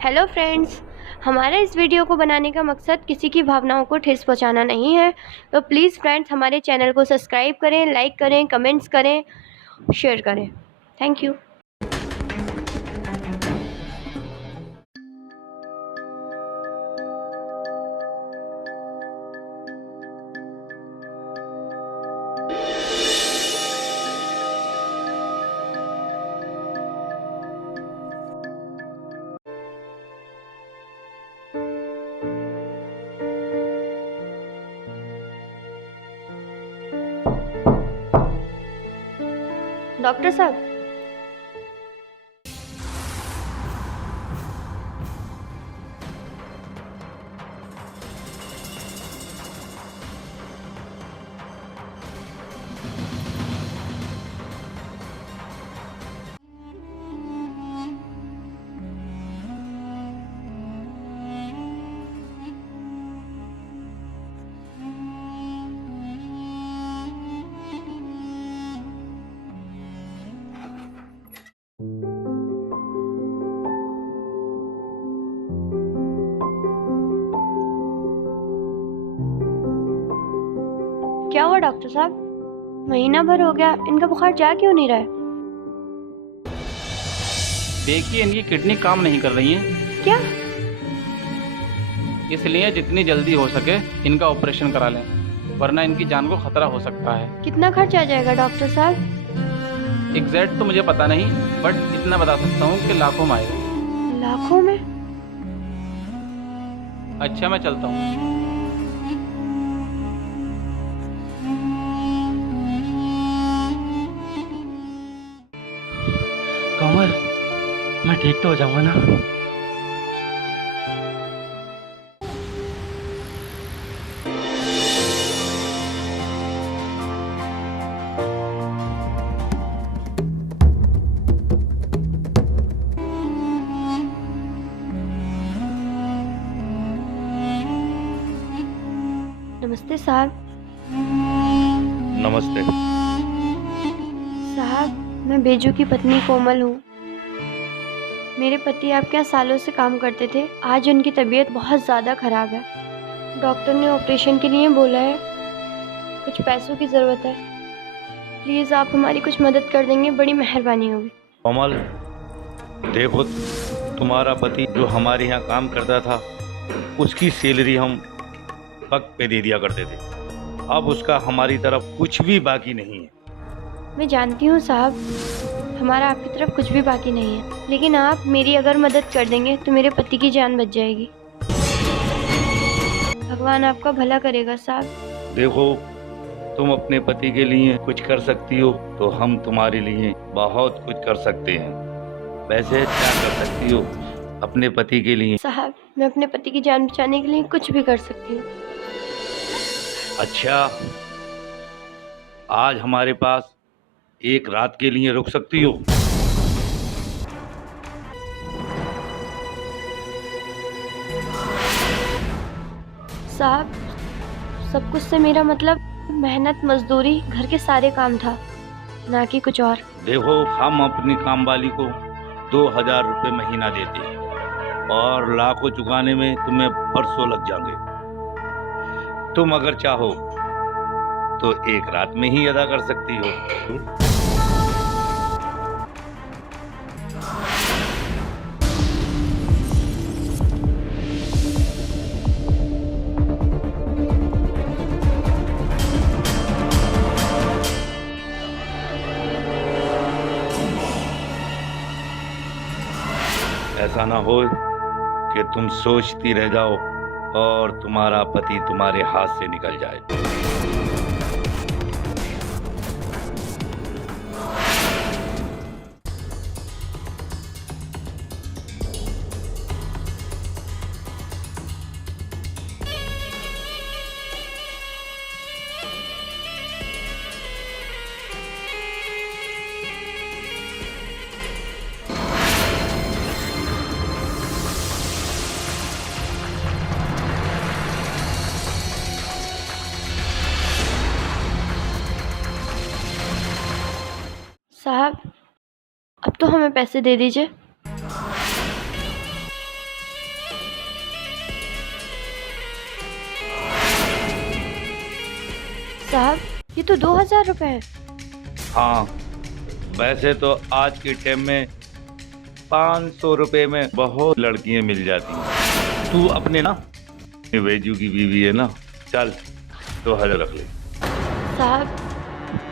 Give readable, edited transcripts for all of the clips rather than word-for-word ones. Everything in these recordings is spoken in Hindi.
Hello friends. हमारा इस वीडियो को बनाने का मकसद किसी की भावनाओं को ठेस पहुंचाना नहीं है। तो प्लीज़ फ्रेंड्स हमारे चैनल को सब्सक्राइब करें, लाइक करें, कमेंट्स करें, शेयर करें। Thank you. डॉक्टर साहब, क्या हुआ डॉक्टर साहब? महीना भर हो गया, इनका बुखार जा क्यों नहीं रहा है? देखिए, इनकी किडनी काम नहीं कर रही है, क्या? इसलिए जितनी जल्दी हो सके इनका ऑपरेशन करा लें, वरना इनकी जान को खतरा हो सकता है। कितना खर्च आ जाएगा डॉक्टर साहब? एग्जैक्ट तो मुझे पता नहीं, बट इतना बता सकता हूँ कि लाखों में आएगा। लाखों में? अच्छा, मैं चलता हूँ। कमल, मैं ठीक तो हो जाऊंगा ना? नमस्ते साहब। नमस्ते। साहब, मैं बेजू की पत्नी कोमल हूँ। मेरे पति आपके यहाँ सालों से काम करते थे। आज उनकी तबीयत बहुत ज़्यादा ख़राब है। डॉक्टर ने ऑपरेशन के लिए बोला है। कुछ पैसों की ज़रूरत है। प्लीज़ आप हमारी कुछ मदद कर देंगे, बड़ी मेहरबानी होगी। कमल, देखो, तुम्हारा पति जो हमारे यहाँ काम करता था, उसकी सैलरी हम वक्त पे दे दिया करते थे। अब उसका हमारी तरफ कुछ भी बाकी नहीं है। मैं जानती हूँ साहब, हमारा आपकी तरफ कुछ भी बाकी नहीं है, लेकिन आप मेरी अगर मदद कर देंगे तो मेरे पति की जान बच जाएगी। भगवान आपका भला करेगा साहब। देखो, तुम अपने पति के लिए कुछ कर सकती हो तो हम तुम्हारे लिए बहुत कुछ कर सकते हैं। वैसे क्या कर सकती हो अपने पति के लिए? साहब, मैं अपने पति की जान बचाने के लिए कुछ भी कर सकती हूँ। अच्छा, आज हमारे पास एक रात के लिए रुक सकती हो? साहब, सब कुछ से मेरा मतलब मेहनत मजदूरी घर के सारे काम था, ना कि कुछ और। देखो, हम अपनी काम वाली को 2000 रुपये महीना देते हैं और लाखों चुकाने में तुम्हें बरसों लग जाएंगे। तुम अगर चाहो तो एक रात में ही अदा कर सकती हो। ऐसा ना हो कि तुम सोचती रह जाओ और तुम्हारा पति तुम्हारे हाथ से निकल जाए। साहब, अब तो हमें पैसे दे दीजिए। साहब, ये तो 2000 रुपए है। हाँ, वैसे तो आज के टाइम में 500 रुपए में बहुत लड़कियां मिल जाती हैं। तू अपने ना बैजू की बीवी है ना, चल 2000 रख ले। साहब,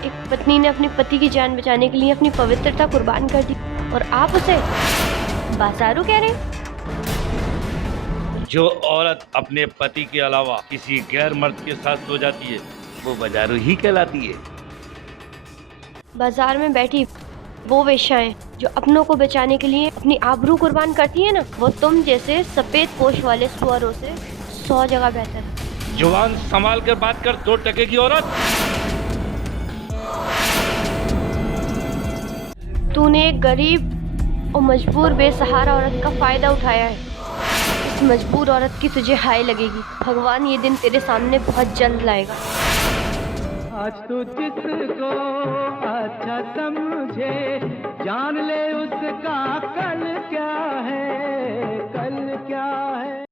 एक पत्नी ने अपने पति की जान बचाने के लिए अपनी पवित्रता कुर्बान कर दी और आप उसे बाजारू कह रहे हैं? जो औरत अपने पति के अलावा किसी गैर मर्द के साथ सो जाती है वो बाजारू ही कहलाती है। बाजार में बैठी वो वेश्याएं जो अपनों को बचाने के लिए अपनी आबरू कुर्बान करती है ना, वो तुम जैसे सफेद पोश वाले सुअरों से 100 जगह बेहतर है। जुबान संभाल कर बात कर, 2 टके की औरत। तूने एक गरीब और मजबूर बेसहारा औरत का फायदा उठाया है। इस मजबूर औरत की तुझे हाय लगेगी। भगवान ये दिन तेरे सामने बहुत जल्द लाएगा। आज तो जिसको अच्छा समझे जान ले उसका कल क्या है, कल क्या है।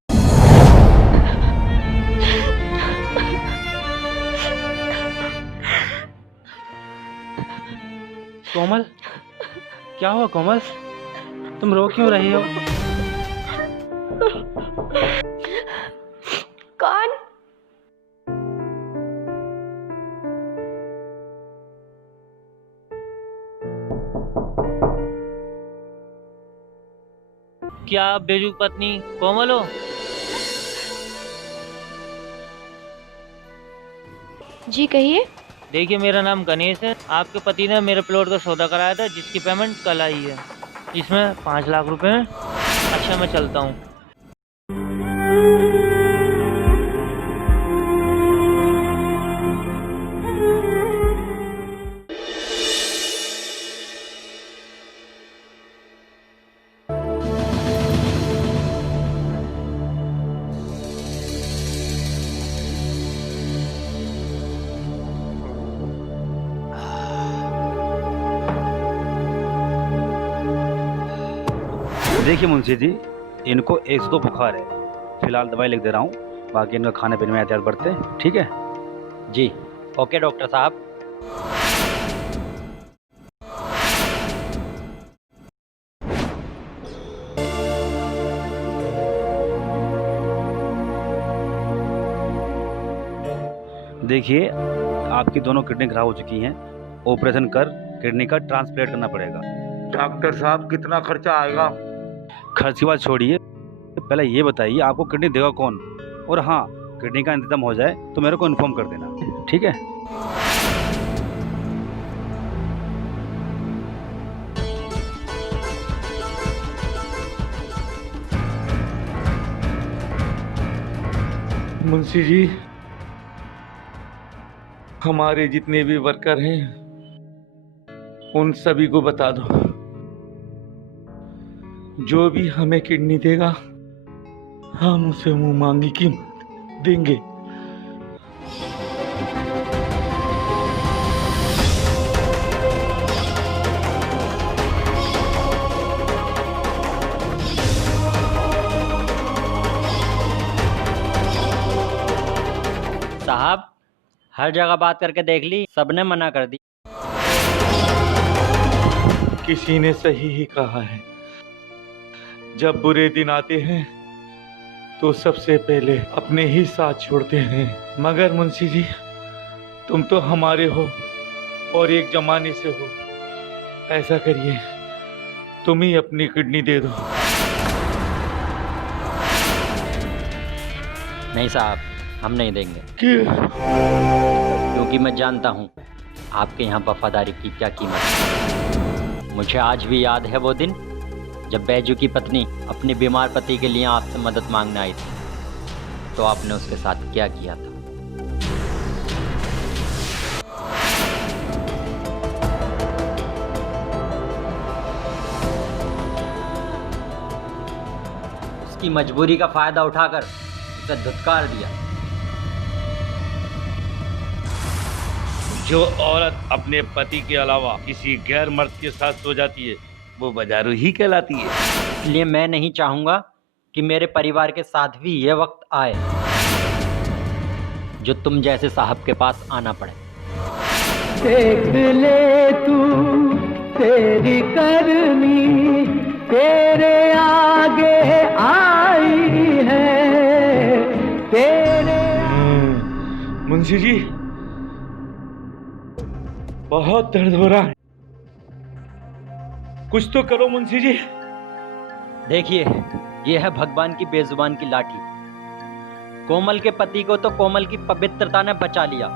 कोमल, क्या हुआ कोमल? तुम रो क्यों रही हो? कौन? क्या आप बेजू पत्नी कोमल हो? जी कहिए। देखिए, मेरा नाम गणेश है। आपके पति ने मेरे प्लॉट का सौदा कराया था जिसकी पेमेंट कल आई है। इसमें 5 लाख रुपए हैं। अच्छा, मैं चलता हूँ। देखिए मुंशी जी, इनको 102 बुखार है। फिलहाल दवाई लिख दे रहा हूँ, बाकी इनका खाने पीने में एहतियात बरतें, ठीक है? जी, ओके डॉक्टर साहब। देखिए, आपकी दोनों किडनी खराब हो चुकी हैं। ऑपरेशन कर किडनी का ट्रांसप्लांट करना पड़ेगा। डॉक्टर साहब, कितना खर्चा आएगा? खर्च की बात छोड़िए, पहले ये बताइए आपको किडनी देगा कौन? और हाँ, किडनी का इंतजाम हो जाए तो मेरे को इन्फॉर्म कर देना, ठीक है? मुंशी जी, हमारे जितने भी वर्कर हैं उन सभी को बता दो, जो भी हमें किडनी देगा हम उसे मुंह मांगी कीमत देंगे। साहब, हर जगह बात करके देख ली, सबने मना कर दी। किसी ने सही ही कहा है, जब बुरे दिन आते हैं तो सबसे पहले अपने ही साथ छोड़ते हैं। मगर मुंशी जी, तुम तो हमारे हो और एक जमाने से हो। ऐसा करिए, तुम ही अपनी किडनी दे दो। नहीं साहब, हम नहीं देंगे, क्यों? क्योंकि मैं जानता हूँ आपके यहाँ वफादारी की क्या कीमत है। मुझे आज भी याद है वो दिन जब बैजू की पत्नी अपने बीमार पति के लिए आपसे मदद मांगने आई थी, तो आपने उसके साथ क्या किया था। उसकी मजबूरी का फायदा उठाकर उसे धुतकार दिया। जो औरत अपने पति के अलावा किसी गैर मर्द के साथ सो जाती है वो बाजारू ही कहलाती है। इसलिए मैं नहीं चाहूंगा कि मेरे परिवार के साथ भी यह वक्त आए जो तुम जैसे साहब के पास आना पड़े। देख ले तू तेरी करनी तेरे आगे आई है तेरे। मुंशी जी बहुत दर्द हो रहा है, कुछ तो करो मुंशी जी। देखिए, ये है भगवान की बेजुबान की लाठी। कोमल के पति को तो कोमल की पवित्रता ने बचा लिया,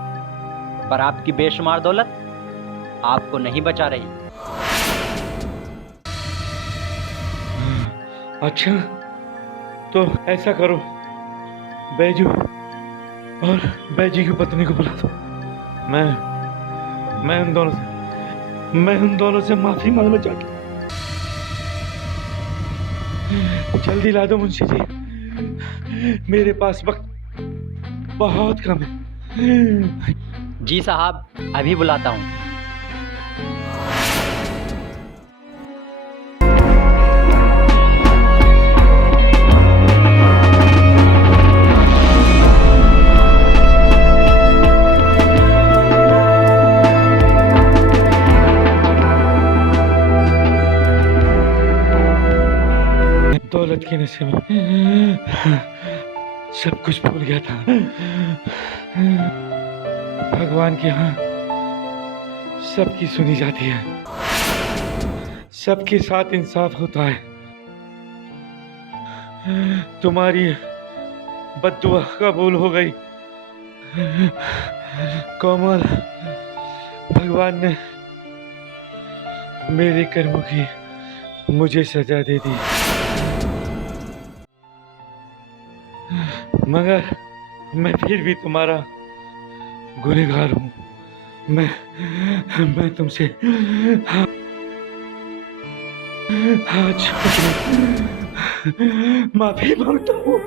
पर आपकी बेशुमार दौलत आपको नहीं बचा रही। अच्छा तो ऐसा करो, बैजू और बैजी की पत्नी को बुला दो। मैं उन दोनों से माफी मांगना चाहता हूँ। जल्दी ला दो मुंशी जी, मेरे पास वक्त बहुत कम है। जी साहब, अभी बुलाता हूँ। दौलत के नशे में सब कुछ भूल गया था। भगवान के यहाँ सबकी सुनी जाती है, सबके साथ इंसाफ होता है। तुम्हारी बद्दुआ कबूल हो गई कोमल। भगवान ने मेरे कर्मों की मुझे सजा दे दी, मगर मैं फिर भी तुम्हारा गुनहगार हूँ। मैं तुमसे आज माफी मांगता हूँ।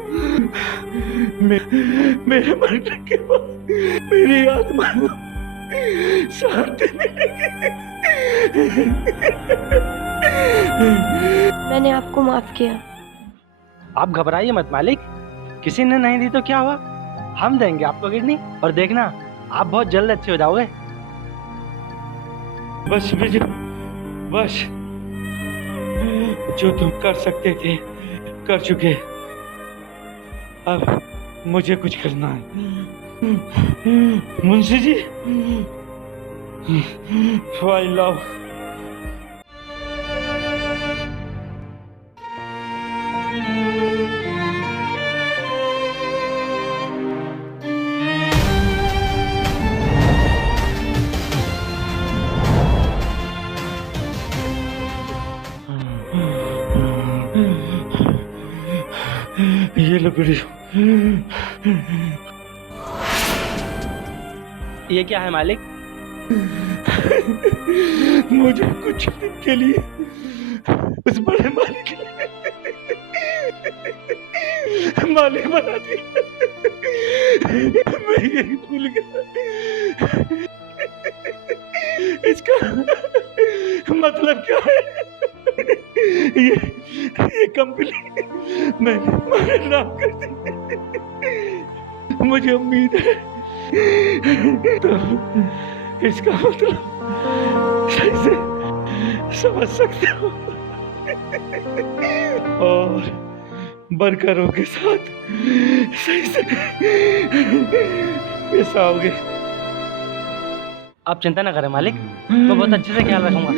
मेरे मरने के बाद मेरी आत्मा शांति मिलेगी। मैंने आपको माफ किया। आप घबराइए मत मालिक, किसी ने नहीं दी तो क्या हुआ, हम देंगे आपको किडनी, और देखना आप बहुत जल्द अच्छे हो जाओगे। बस बिजू, बस जो तुम कर सकते थे कर चुके, अब मुझे कुछ करना है। मुंशी जी, फाइल लाओ। ये लो बिजू। ये क्या है मालिक? मुझे कुछ दिन के लिए उस बड़े मालिक बना दिया। मैं यही भूल गया। इसका मतलब क्या है? ये कंपनी मैंने नाम कर दी। मुझे उम्मीद है तो इसका मतलब सही से समझ सकते हो, और वर्करों के साथ सही से पेश आओगे। आप चिंता ना करें मालिक, मैं बहुत अच्छे से ख्याल रखूंगा।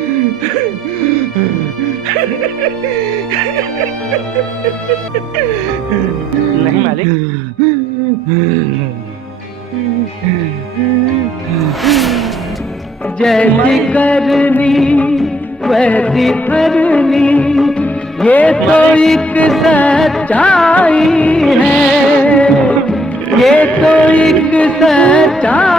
नहीं मालिक। जैसी करनी वैसी भरनी, ये तो एक सच्चाई है, ये तो एक सच्चाई